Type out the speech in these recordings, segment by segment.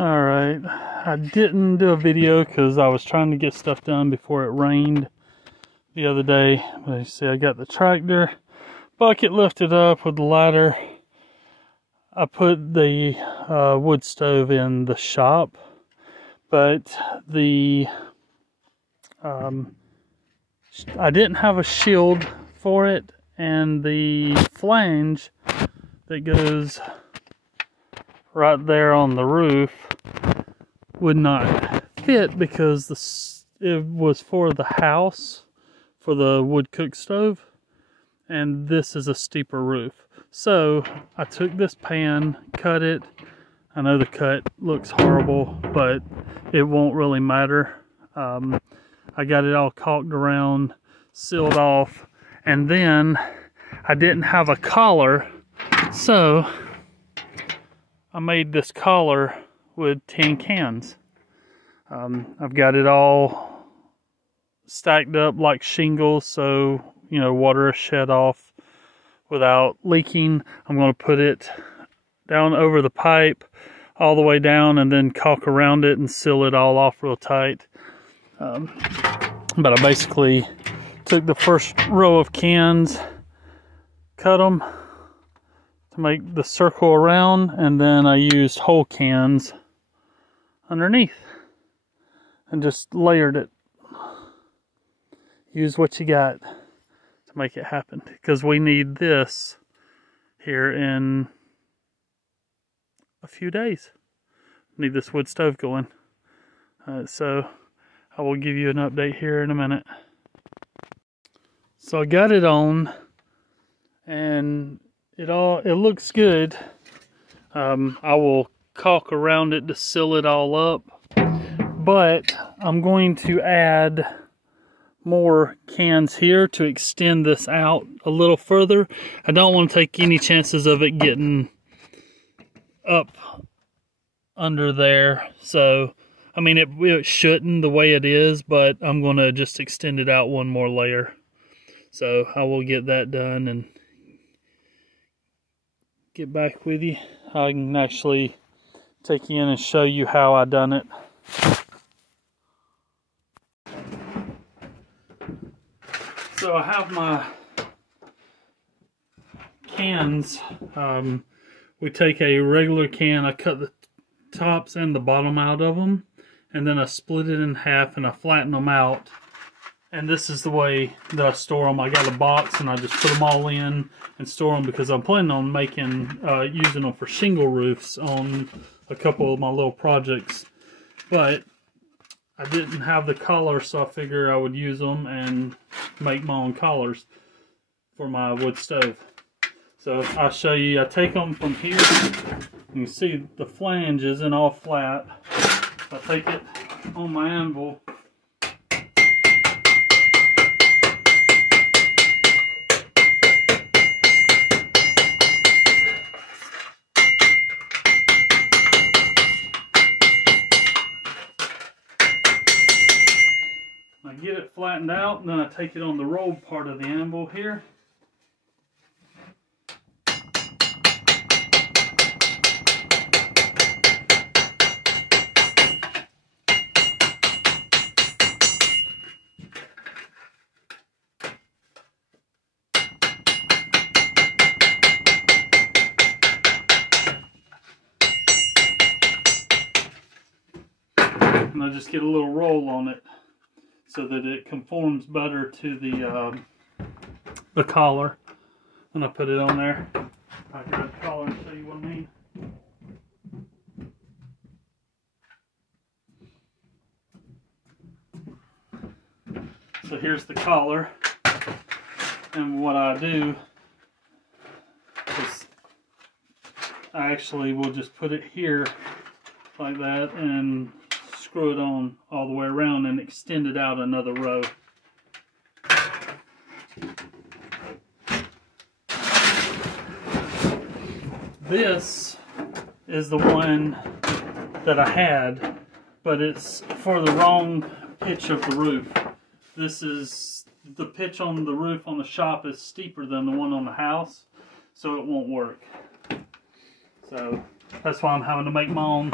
Alright, I didn't do a video because I was trying to get stuff done before it rained the other day. But you see, I got the tractor bucket lifted up with the ladder. I put the wood stove in the shop, but I didn't have a shield for it, and the flange that goes right there on the roof would not fit because it was for the house, for the wood cook stove, and this is a steeper roof. So I took this pan, cut it. I know the cut looks horrible, but it won't really matter. I got it all caulked around, sealed off, and then I didn't have a collar, so I made this collar with tin cans. I've got it all stacked up like shingles, so water is shed off without leaking. I'm going to put it down over the pipe all the way down and then caulk around it and seal it all off real tight. But I basically took the first row of cans, cut them to make the circle around, and then I used whole cans underneath and just layered it. Use what you got to make it happen, because we need this here in a few days. Need this wood stove going. So I will give you an update here in a minute. So I got it on, and it looks good. I will caulk around it to seal it all up, but I'm going to add more cans here to extend this out a little further. I don't want to take any chances of it getting up under there. So I mean, it shouldn't the way it is, but I'm going to just extend it out one more layer. So I will get that done and get back with you. I can actually take you in and show you how I done it. So I have my cans. We take a regular can, I cut the tops and the bottom out of them, and then I split it in half and I flatten them out. And this is the way that I store them. I got a box and I just put them all in and store them, because I'm planning on using them for shingle roofs on a couple of my little projects. But I didn't have the collar, so I figured I would use them and make my own collars for my wood stove. So I'll show you. I take them from here. You can see the flange isn't all flat. I take it on my anvil. I get it flattened out, and then I take it on the rolled part of the anvil here. And I just get a little roll on it so that it conforms better to the collar. And I put it on there. I'll grab the collar and show you what I mean. So here's the collar, and what I do is I actually will just put it here like that and screw it on all the way around and extend it out another row. This is the one that I had, but it's for the wrong pitch of the roof. This is the pitch on the roof on the shop is steeper than the one on the house, so it won't work. So that's why I'm having to make my own.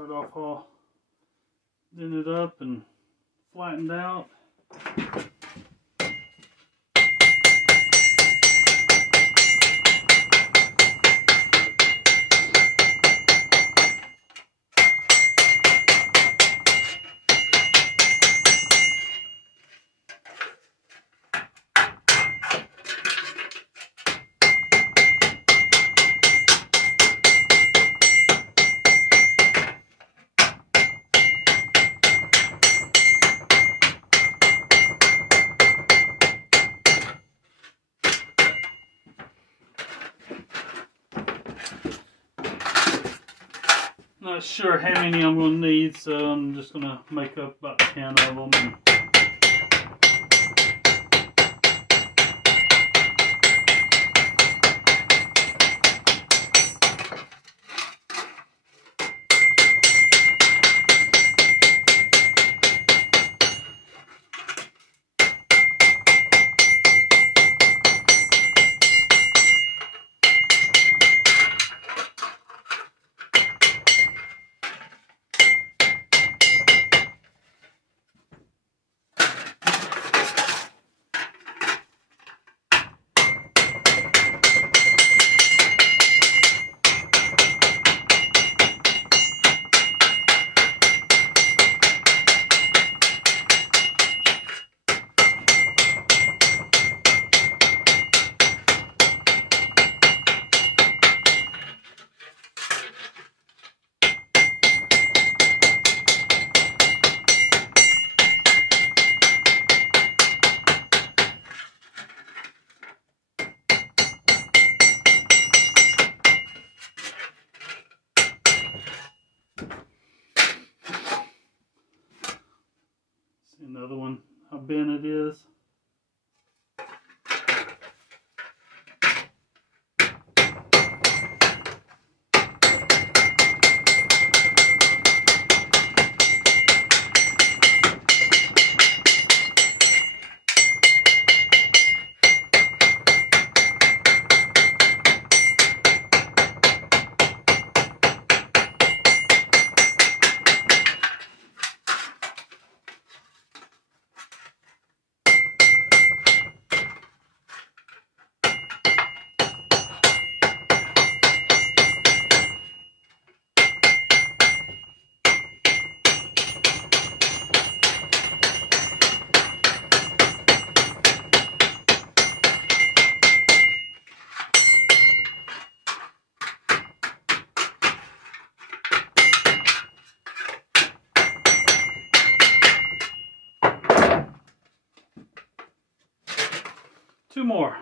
Start off all dented up and flattened out. Not sure how many I'm going to need, so I'm just going to make up about 10 of them. Another one, how bent it is. Two more.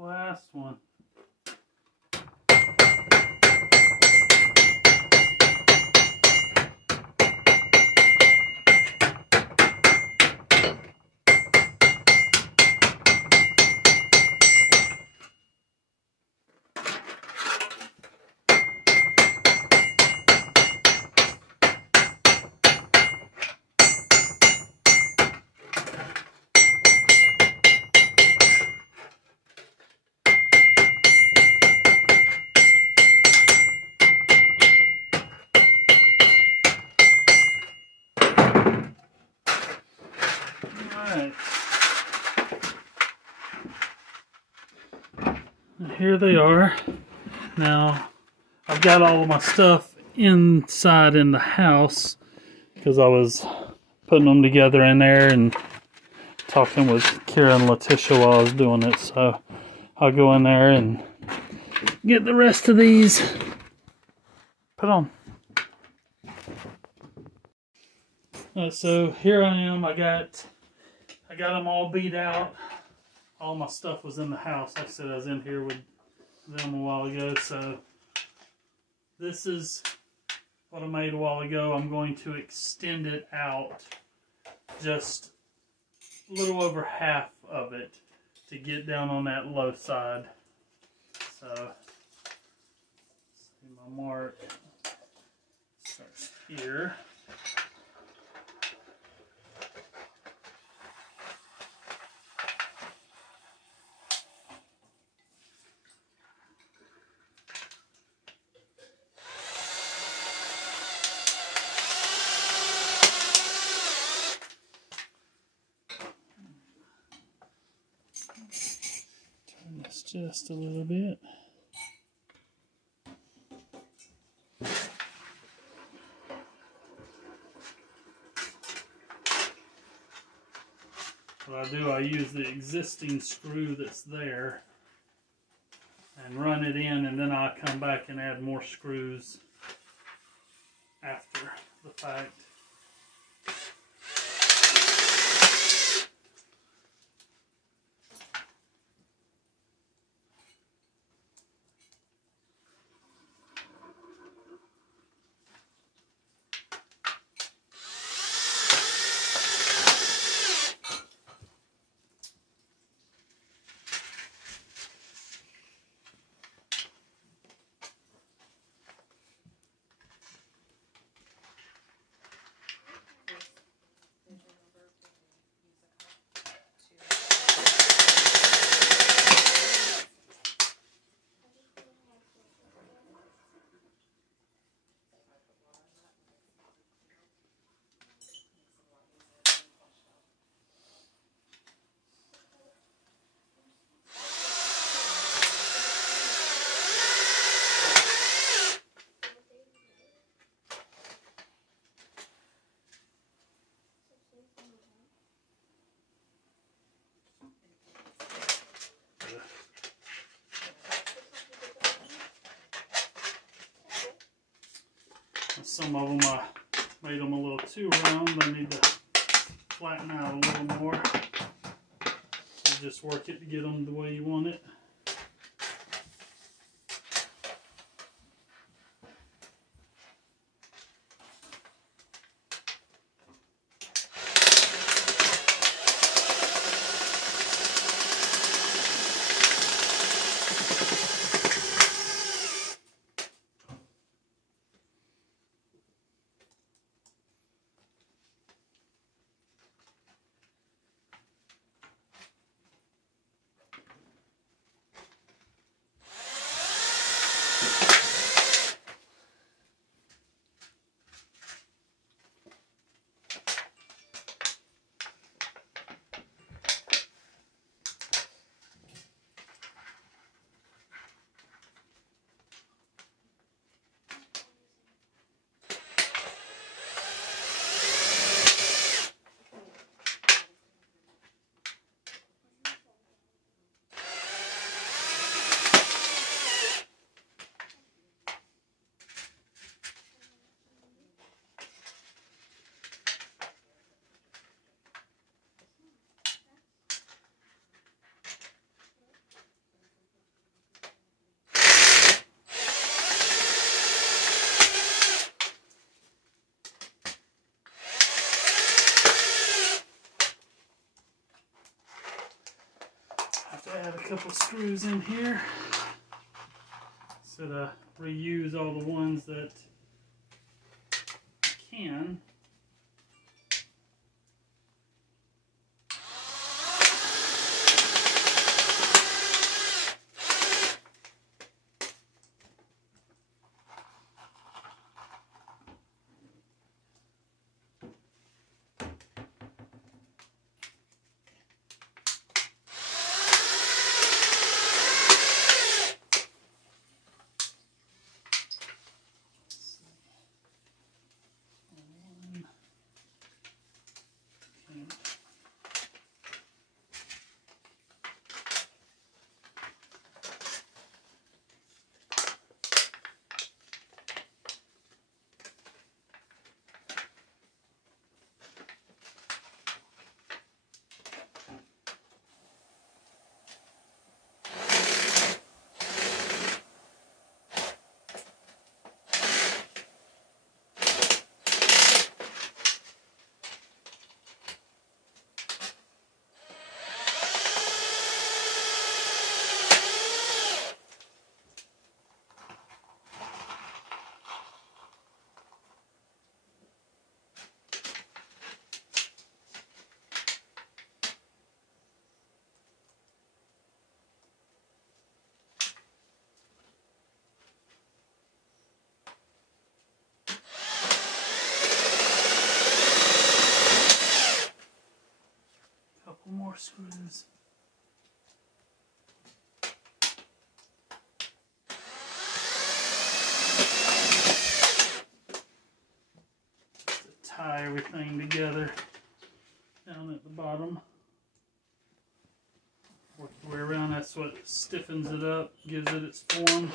Last one. Alright, here they are. Now, I've got all of my stuff inside in the house because I was putting them together in there and talking with Kira and Letitia while I was doing it. So I'll go in there and get the rest of these put on. So here I am. I got got them all beat out. All my stuff was in the house. Like I said, I was in here with them a while ago. So this is what I made a while ago. I'm going to extend it out just a little over half of it to get down on that low side. So, see my mark starts here. Turn this just a little bit. What I do, I use the existing screw that's there and run it in, and then I'll come back and add more screws after the fact. Some of them I made them a little too round. I need to flatten out a little more. You just work it to get them the way you want it. Add a couple screws in here so to reuse all the ones that I can. screws. To tie everything together down at the bottom. Work your way around, that's what stiffens it up, gives it its form.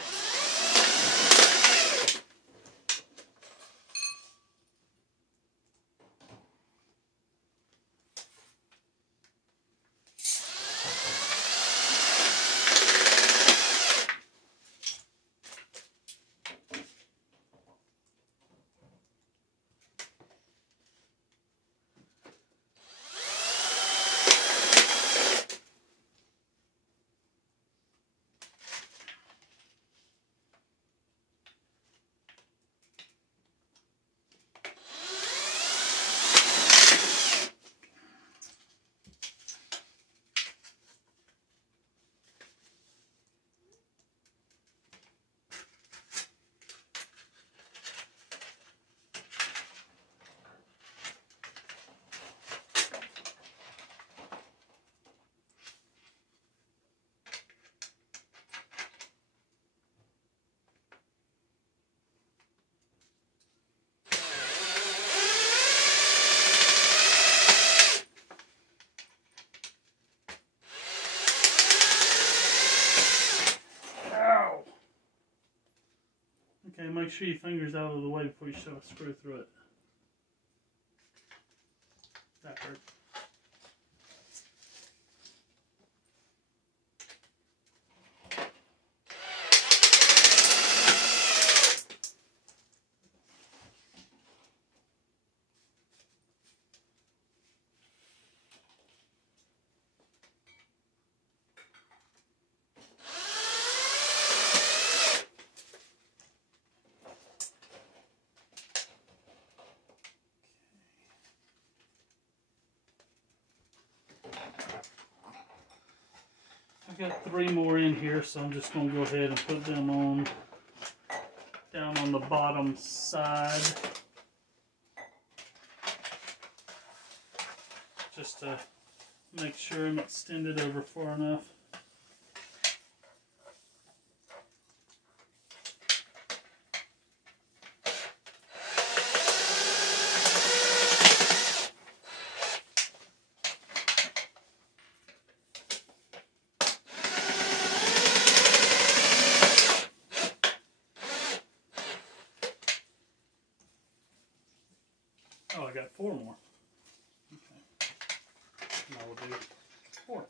Okay, make sure your finger's out of the way before you shove a screw through it. That hurt. I've got 3 more in here, so I'm just going to go ahead and put them on down on the bottom side, just to make sure I'm extended over far enough. Oh, I got 4 more. Okay. Now we'll do 4.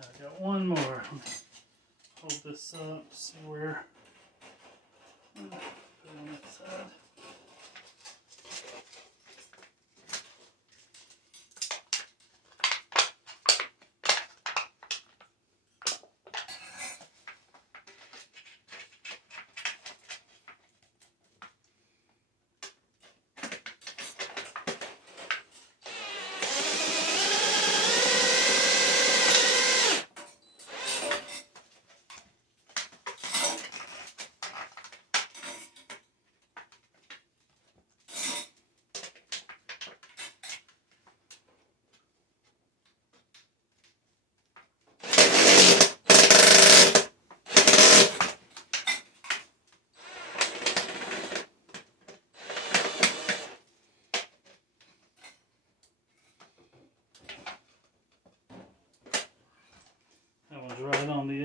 I got 1 more. Hold this up, see where. Put it on that side.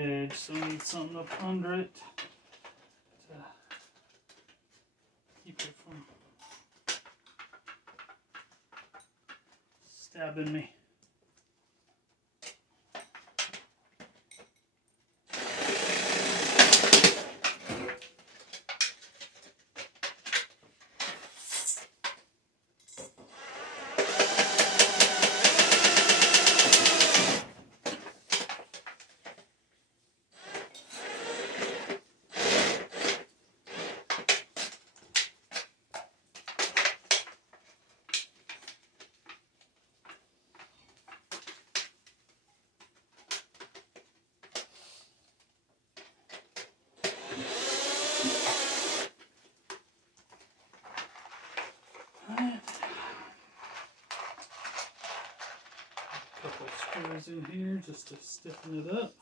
edge, so we need something up under it to keep it from stabbing me. Couple screws in here just to stiffen it up.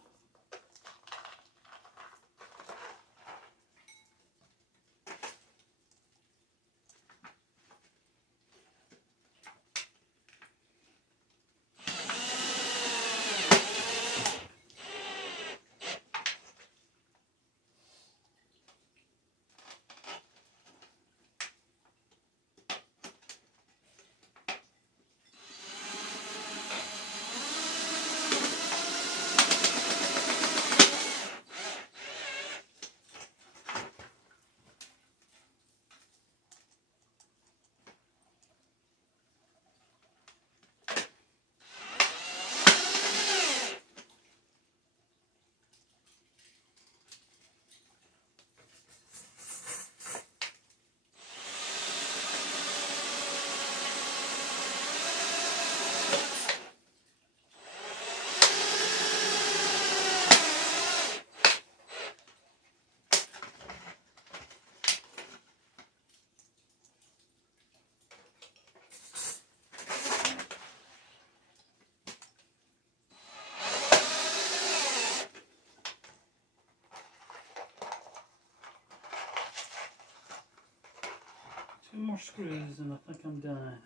Two more screws and I think I'm done.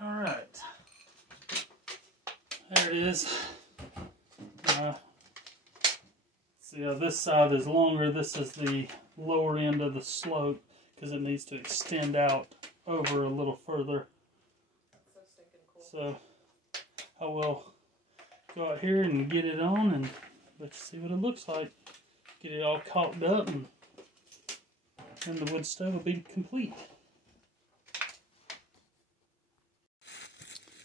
All right, there it is. See how this side is longer. This is the lower end of the slope because it needs to extend out over a little further. That's so stinking cool. So I will go out here and get it on and let you see what it looks like. Get it all caulked up and the wood stove will be complete.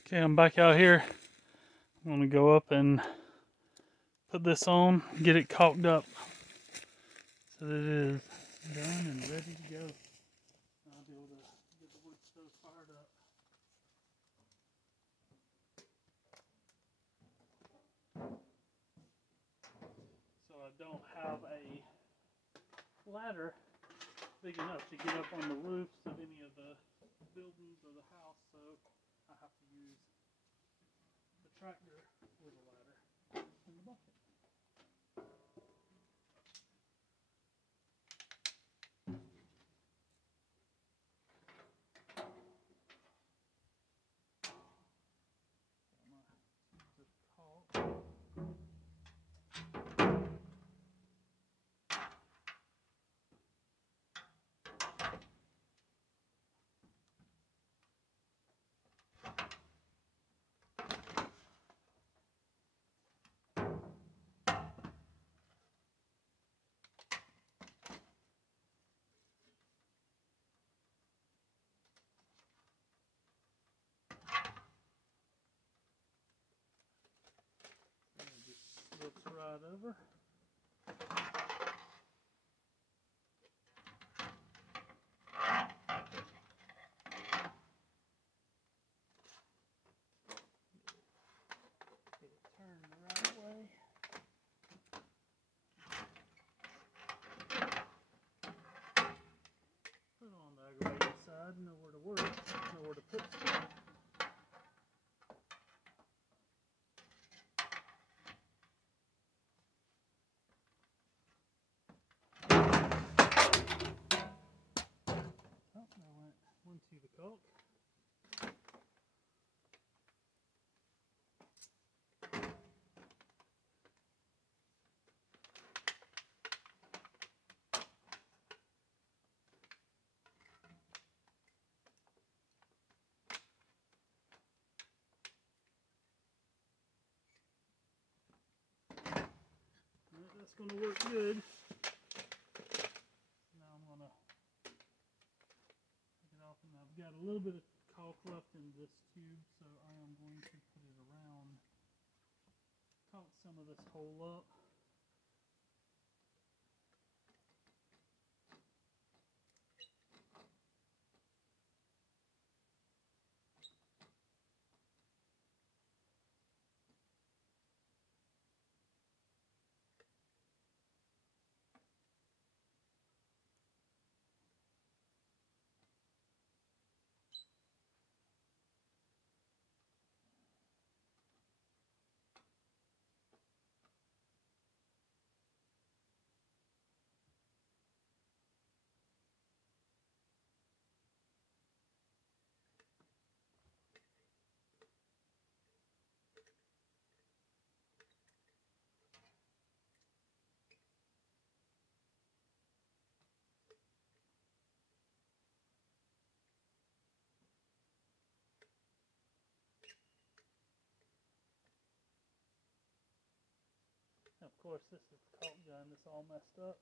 Okay, I'm back out here. I'm going to go up and put this on, get it caulked up so that it is done and ready to go. I'll be able to get the wood stove fired up. So I don't have a ladder big enough to get up on the roofs of any of the buildings or the house, so I have to use the tractor with a ladder in the bucket. Slips right over. Get it turned the right way. Put it on the aggravated side, know where to work, know where to put stuff. going to work good. Now I'm going to take it off, and I've got a little bit of caulk left in this tube, so I am going to put it around, caulk some of this hole up. Of course, this is the caulk gun that's all messed up.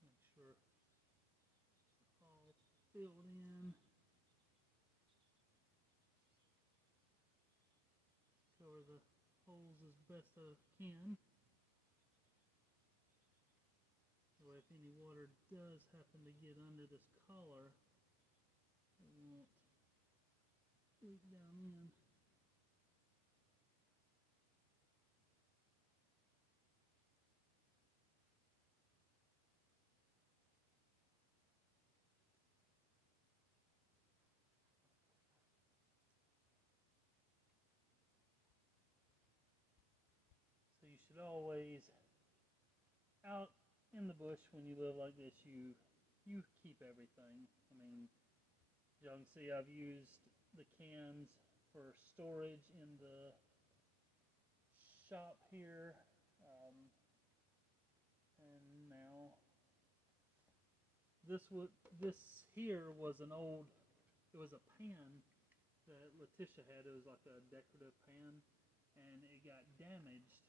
Make sure it's all filled in. Cover the holes as best I can. That way if any water does happen to get under this collar, it won't leak down in. So you should always, out in the bush when you live like this, you keep everything. I mean, y'all can see I've used the cans for storage in the shop here, and now this here was an old, it was a pan that Letitia had. It was like a decorative pan, and it got damaged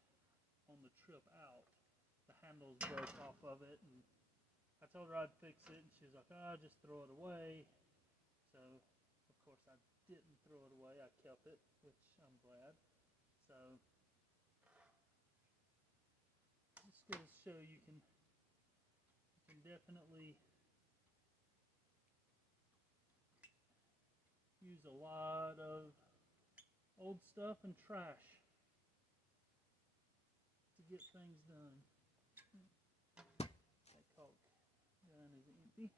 on the trip out. The handles broke off of it, and I told her I'd fix it, and she was like, "Oh, just throw it away." So, of course, I didn't throw it away. I kept it, which I'm glad. So, just goes to show you can definitely use a lot of old stuff and trash to get things done. That caulk gun is empty.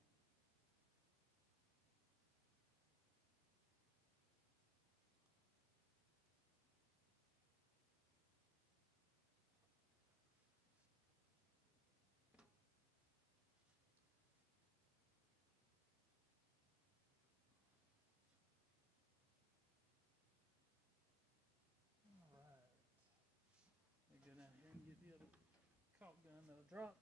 Alright. Let me go down here and get the other caulk gun that'll drop.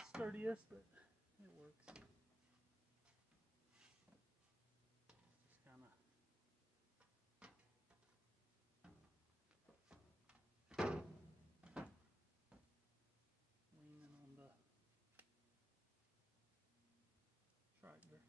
the sturdiest, but it works. Just kind of leaning on the tractor.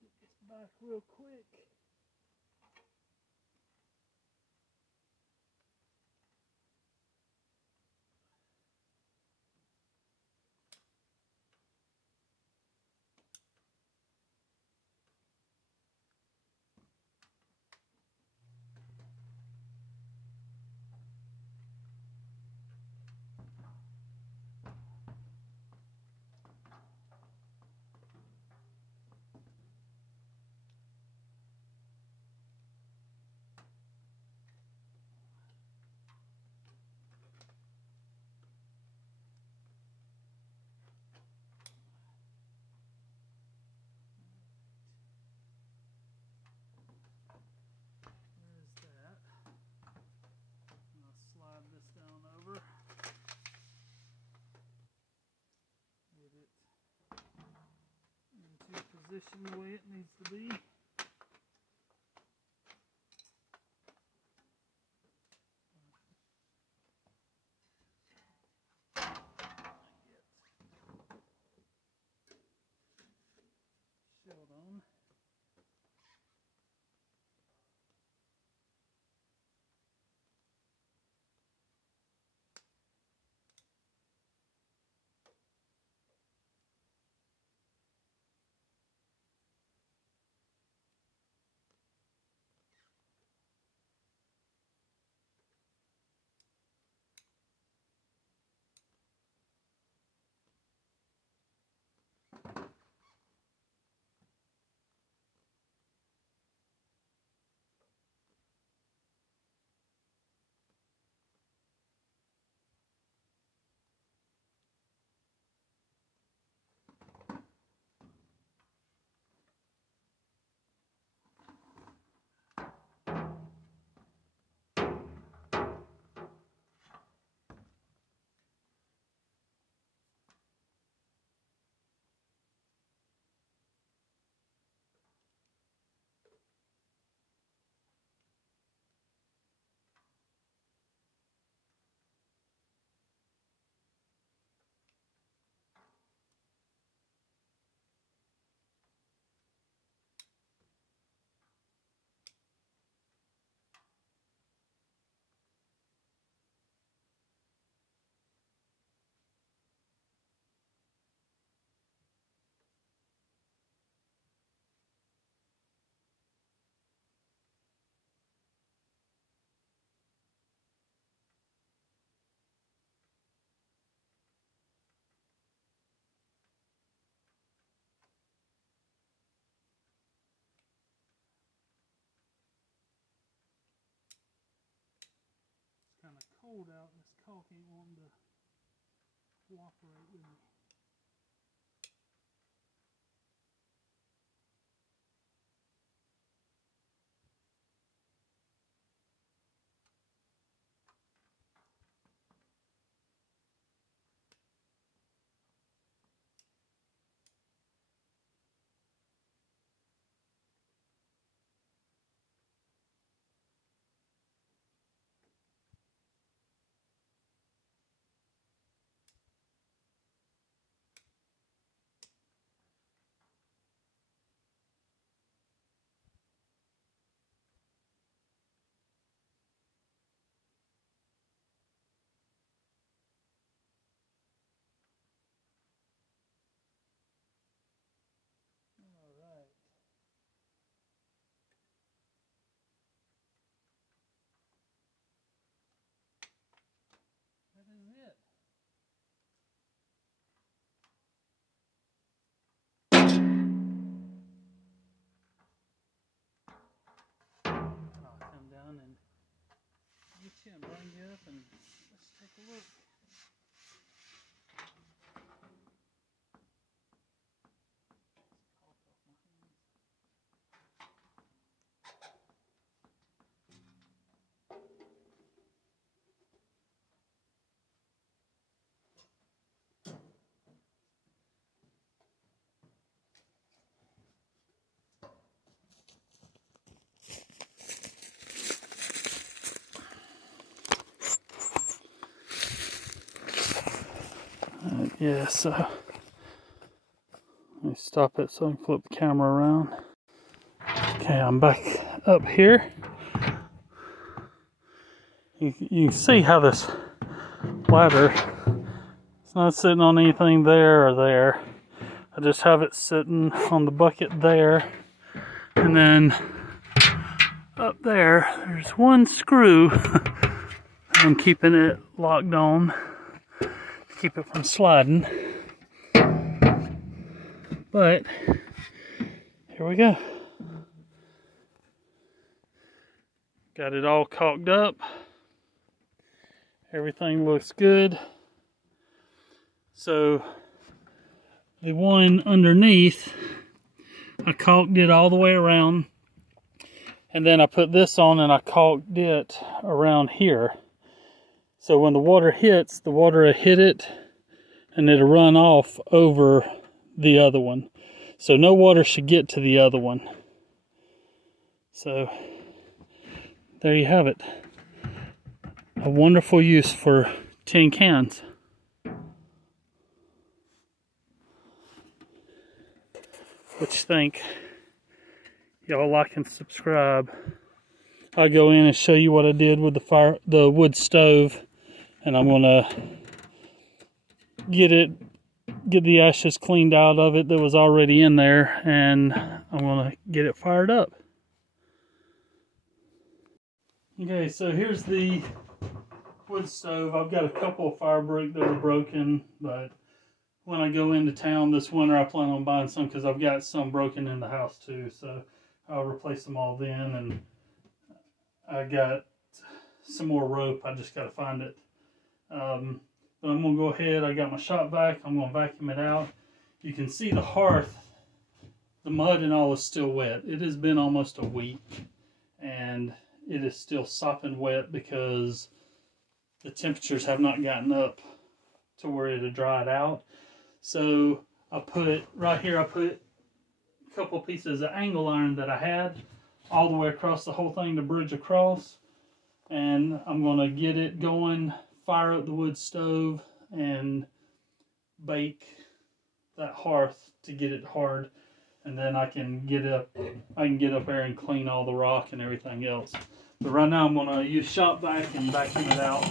Get this back real quick. There's that. And I'll slide this down over. Get it into position the way it needs to be. Shield on. of cold out. This caulk ain't wanting to cooperate with me. That is it. I'll come down and get you and bring you up and let's take a look. Yeah, so let me stop it so I can flip the camera around. Okay, I'm back up here. You can see how this ladder, it's not sitting on anything there or there. I just have it sitting on the bucket there. And then up there, there's one screw. I'm keeping it locked on to keep it from sliding. But here we go. Got it all caulked up. Everything looks good. So the one underneath, I caulked it all the way around. And then I put this on and I caulked it around here. So when the water hits, the water will hit it and it'll run off over the other one. So no water should get to the other one. So there you have it. A wonderful use for tin cans. What you think? Y'all like and subscribe. I'll go in and show you what I did with the wood stove, and I'm gonna get the ashes cleaned out of it that was already in there, and I'm gonna get it fired up. Okay, so here's the wood stove. I've got a couple of fire brick that are broken, but when I go into town this winter, I plan on buying some because I've got some broken in the house too. So I'll replace them all then, and I got some more rope. I just got to find it. But I'm going to go ahead. I got my shop vac. I'm going to vacuum it out. You can see the hearth, the mud and all is still wet. It has been almost a week, and it is still sopping wet because the temperatures have not gotten up to where it had dried out. So I put, right here, I put a couple pieces of angle iron that I had all the way across the whole thing to bridge across. And I'm going to get it going, fire up the wood stove, and bake that hearth to get it hard. And then I can get up there and clean all the rock and everything else. But right now I'm going to use shop vac and vacuum it out.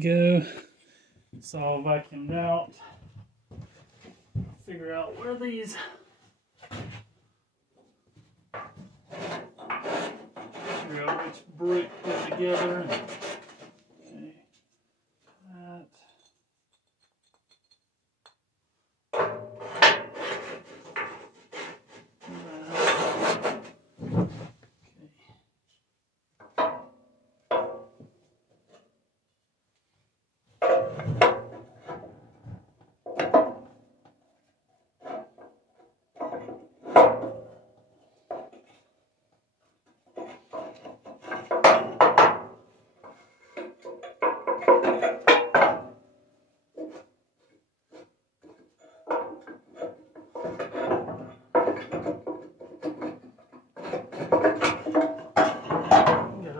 we go. It's all vacuumed out. Figure out where these figure out which brick go together. Okay. That.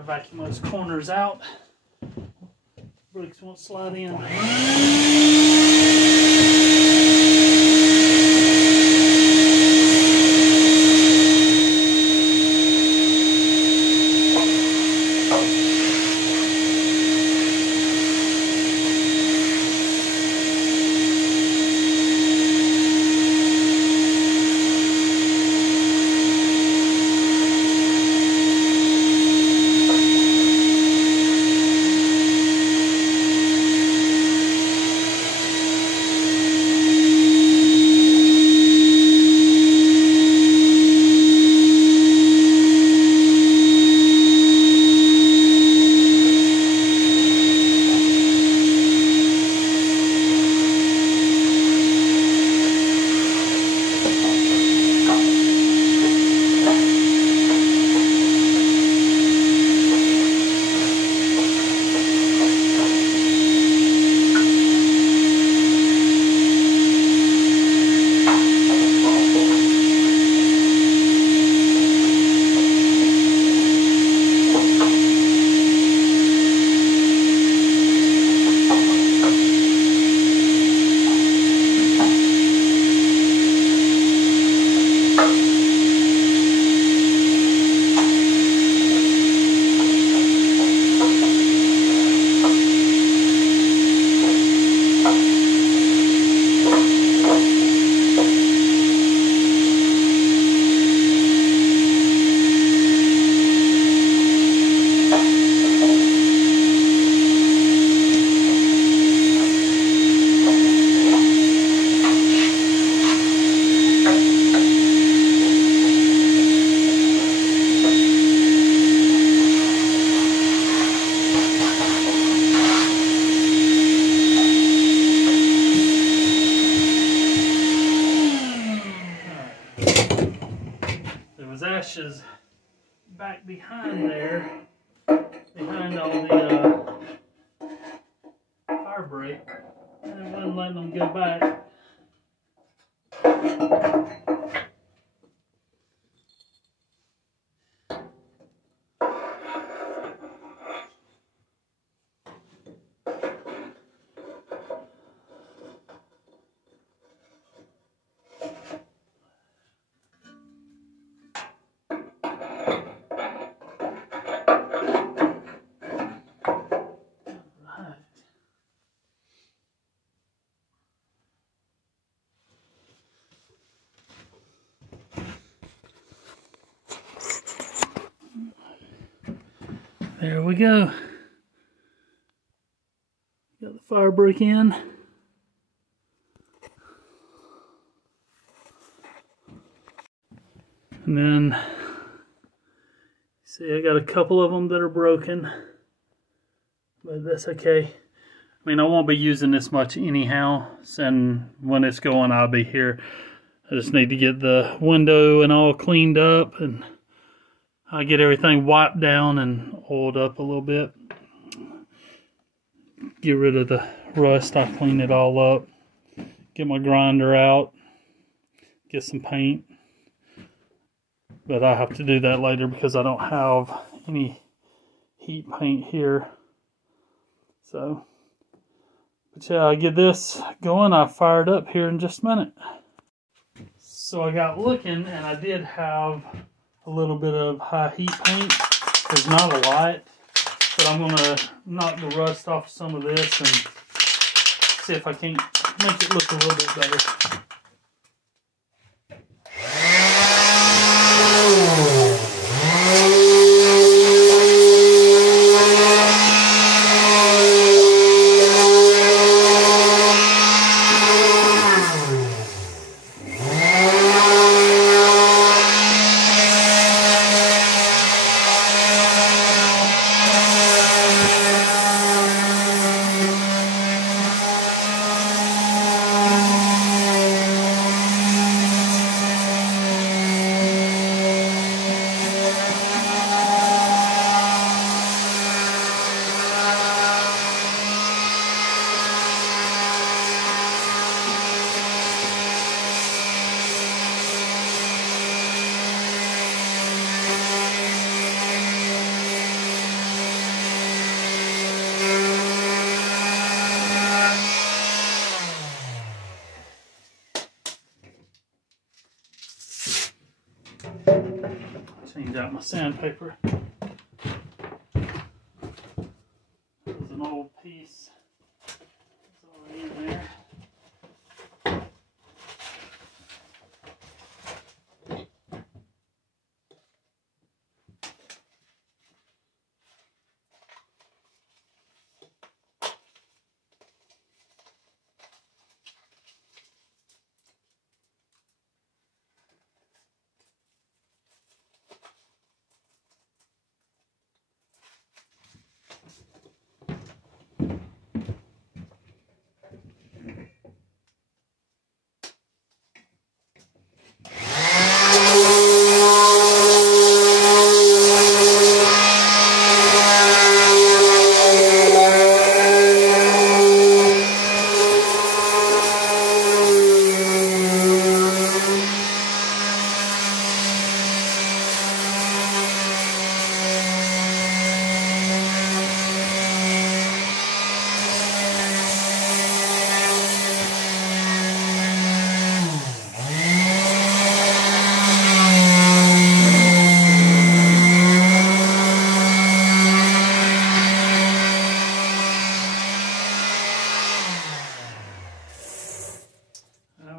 Vacuum those corners out. Bricks won't slide in. Ashes back behind there, behind all the fire break, and it wasn't letting them go back. There we go. Got the fire break in. And then, see, I got a couple of them that are broken, but that's okay. I mean, I won't be using this much anyhow, and when it's going, I'll be here. I just need to get the window and all cleaned up, and I'll get everything wiped down and oiled up a little bit. Get rid of the rust. I'll clean it all up. Get my grinder out. Get some paint. But I have to do that later because I don't have any heat paint here. So, but yeah, I'll get this going. I'll fire it up here in just a minute. So I got looking, and I did have a little bit of high heat paint. There's not a lot, but I'm going to knock the rust off some of this and see if I can't make it look a little bit better. Change out my sandpaper. There's an old piece. It's already in there.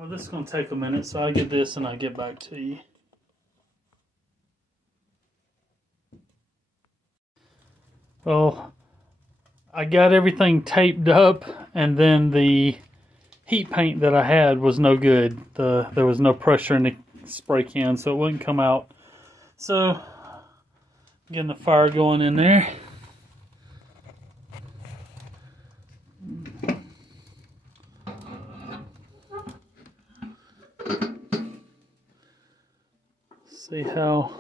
This is going to take a minute, so I'll get this and I'll get back to you. Well, I got everything taped up, and then the heat paint that I had was no good. There was no pressure in the spray can, so it wouldn't come out. So, getting the fire going in there. See how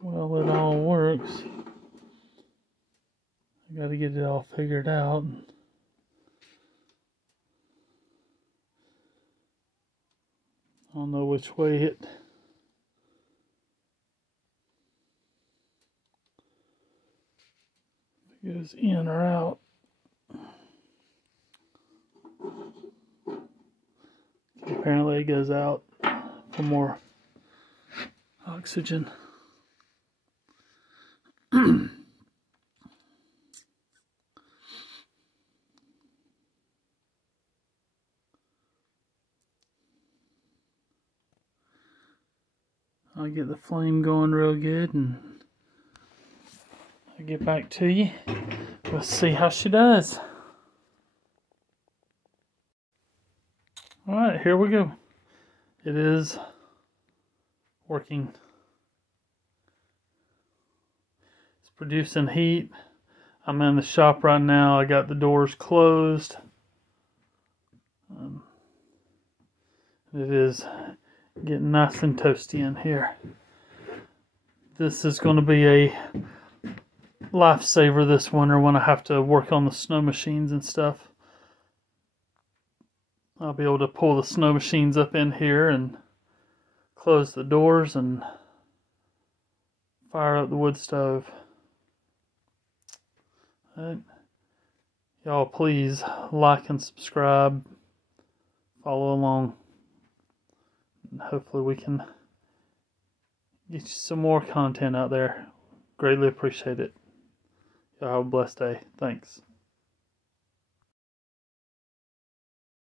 well it all works. I got to get it all figured out. I don't know which way it goes in or out. Apparently it goes out for more oxygen. I'll get the flame going real good and I'll get back to you. We'll see how she does. Alright, here we go. It is working. It's producing heat. I'm in the shop right now. I got the doors closed. It is getting nice and toasty in here. This is going to be a lifesaver this winter when I have to work on the snow machines and stuff. I'll be able to pull the snow machines up in here and close the doors and fire up the wood stove. Right. Y'all please like and subscribe, follow along, and hopefully we can get you some more content out there. Greatly appreciate it. Y'all have a blessed day. Thanks.